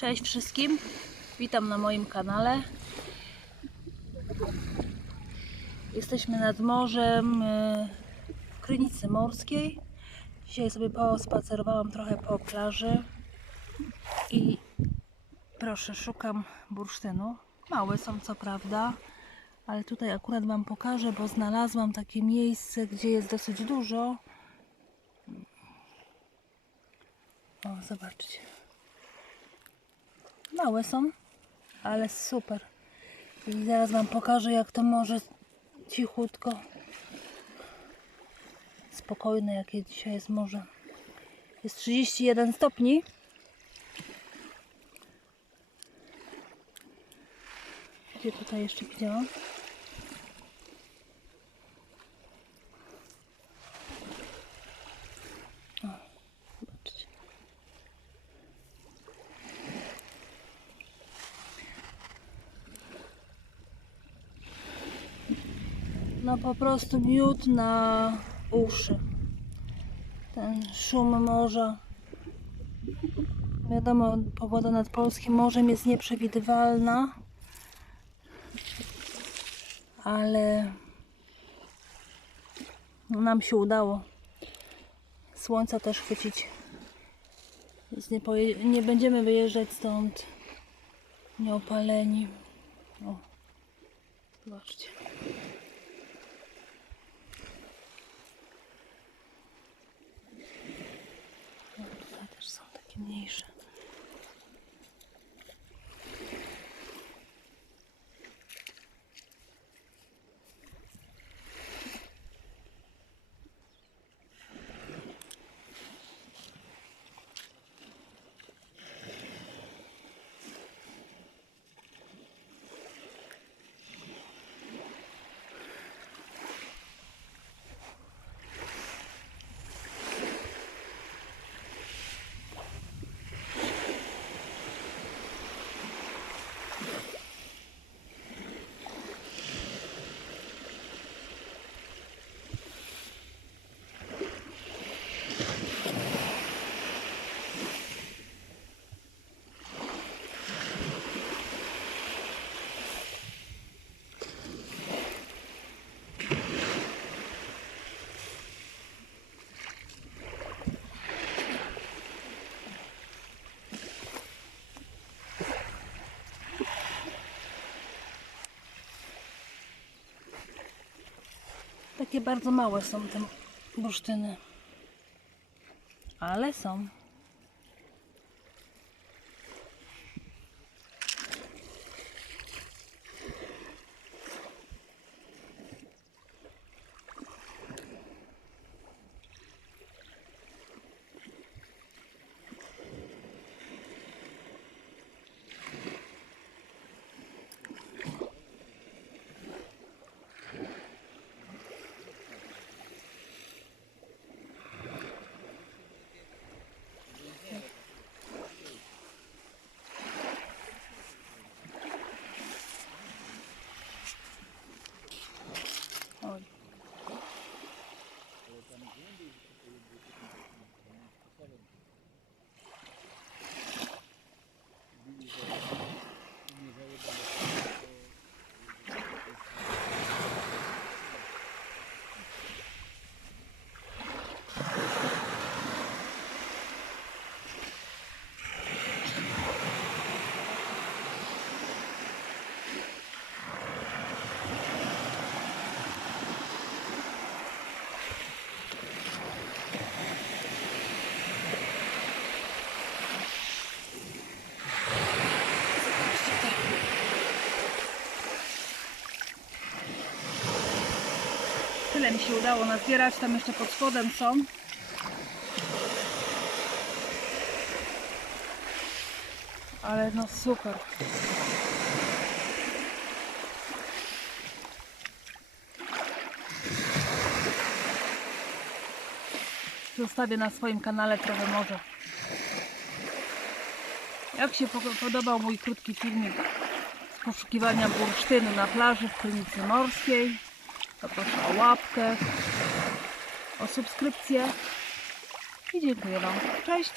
Cześć wszystkim, witam na moim kanale. Jesteśmy nad morzem y, w Krynicy Morskiej. Dzisiaj sobie pospacerowałam trochę po plaży i proszę, szukam bursztynu. Małe są co prawda, ale tutaj akurat Wam pokażę, bo znalazłam takie miejsce, gdzie jest dosyć dużo. O, zobaczcie. Małe są, ale super. I zaraz Wam pokażę, jak to może cichutko, spokojne, jakie dzisiaj jest morze. Jest 31 stopni. Gdzie tutaj jeszcze widziałam? No po prostu miód na uszy. Ten szum morza. Wiadomo, pogoda nad polskim morzem jest nieprzewidywalna. Ale nam się udało słońca też chwycić. Więc nie, nie będziemy wyjeżdżać stąd nieopaleni. O, zobaczcie. No, Tutaj też są takie bardzo małe są te bursztyny. Ale są. Tyle mi się udało nazbierać, tam jeszcze pod spodem są. Ale no super. Zostawię na swoim kanale trochę może. Jak się po- podobał mój krótki filmik z poszukiwania bursztynu na plaży w Krynicy Morskiej, Zapraszam o łapkę, o subskrypcję i dziękuję Wam. Cześć!